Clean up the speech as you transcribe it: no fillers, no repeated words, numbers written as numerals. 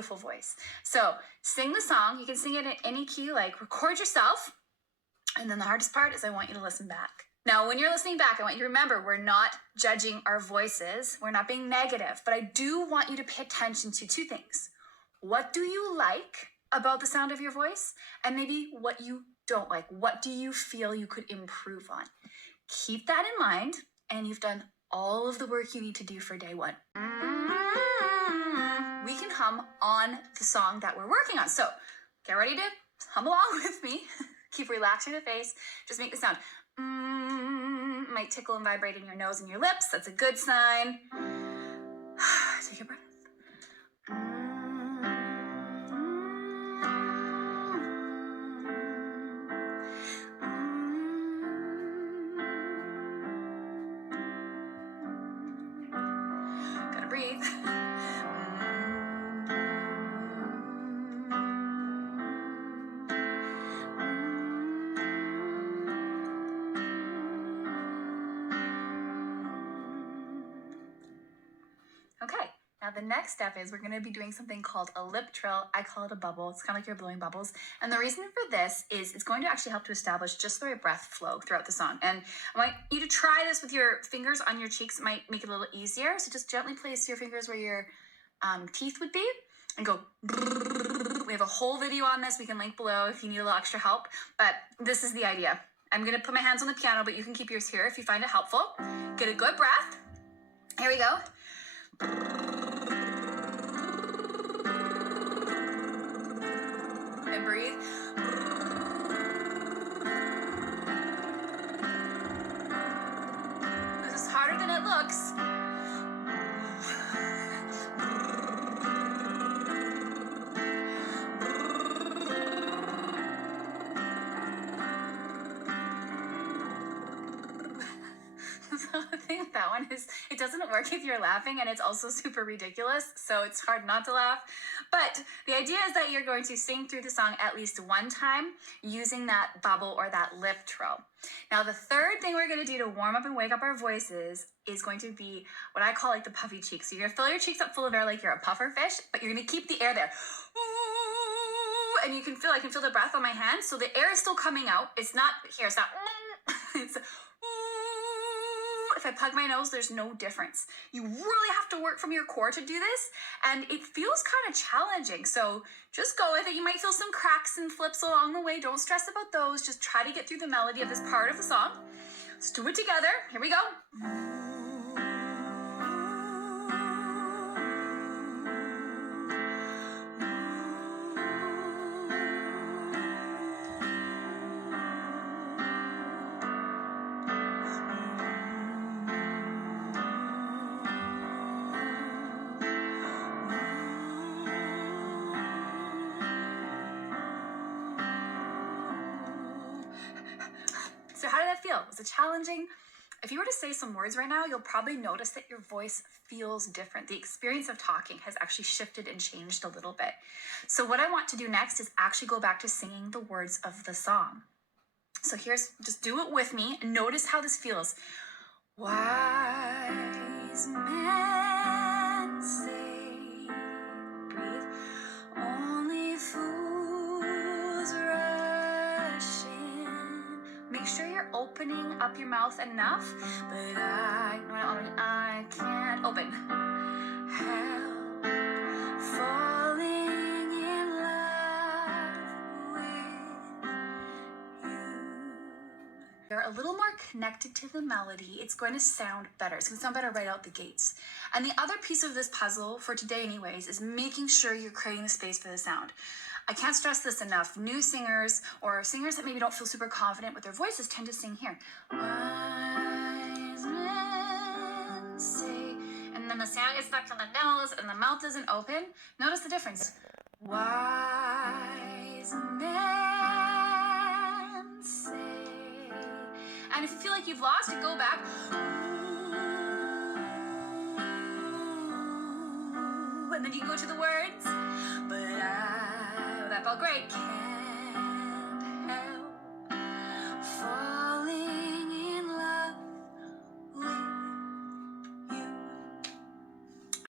beautiful voice. So sing the song. You can sing it in any key, like record yourself. And then the hardest part is I want you to listen back. Now, when you're listening back, I want you to remember we're not judging our voices. We're not being negative, but I do want you to pay attention to two things. What do you like about the sound of your voice? And maybe what you don't like. What do you feel you could improve on? Keep that in mind, and you've done all of the work you need to do for day one. We can hum on the song that we're working on. So get ready to hum along with me. Keep relaxing the face. Just make the sound. Might tickle and vibrate in your nose and your lips. That's a good sign. Take a breath. Gotta breathe. Okay, now the next step is we're going to be doing something called a lip trill. I call it a bubble. It's kind of like you're blowing bubbles. And the reason for this is it's going to actually help to establish just the right breath flow throughout the song. And I want you to try this with your fingers on your cheeks. It might make it a little easier. So just gently place your fingers where your teeth would be and go. We have a whole video on this. We can link below if you need a little extra help. But this is the idea. I'm going to put my hands on the piano, but you can keep yours here if you find it helpful. Get a good breath. Here we go. And breathe. This is harder than it looks. The thing with that one is it doesn't work if you're laughing, and it's also super ridiculous, so it's hard not to laugh. But the idea is that you're going to sing through the song at least one time using that bubble or that lip trill. Now, the third thing we're going to do to warm up and wake up our voices is going to be what I call like the puffy cheeks. So you're going to fill your cheeks up full of air like you're a puffer fish, but you're going to keep the air there. And you can feel, I can feel the breath on my hand. So the air is still coming out. It's not here. It's not. It's if I plug my nose, there's no difference. You really have to work from your core to do this, and it feels kind of challenging. So just go with it. You might feel some cracks and flips along the way. Don't stress about those. Just try to get through the melody of this part of the song. Let's do it together. Here we go. So how did that feel? Was it challenging? If you were to say some words right now, you'll probably notice that your voice feels different. The experience of talking has actually shifted and changed a little bit. So what I want to do next is actually go back to singing the words of the song. So here's, just do it with me and notice how this feels. Wise men say, breathe, only fools rush in. Make sure you're opening up your mouth enough, but I can't open. Help falling in love with you. You're a little more connected to the melody. It's going to sound better. It's going to sound better right out the gates. And the other piece of this puzzle, for today anyways, is making sure you're creating the space for the sound. I can't stress this enough. New singers or singers that maybe don't feel super confident with their voices tend to sing here. Wise men say, and then the sound gets stuck in the nose and the mouth isn't open. Notice the difference. Wise men say. And if you feel like you've lost it, go back. And then you go to the words. But that felt great.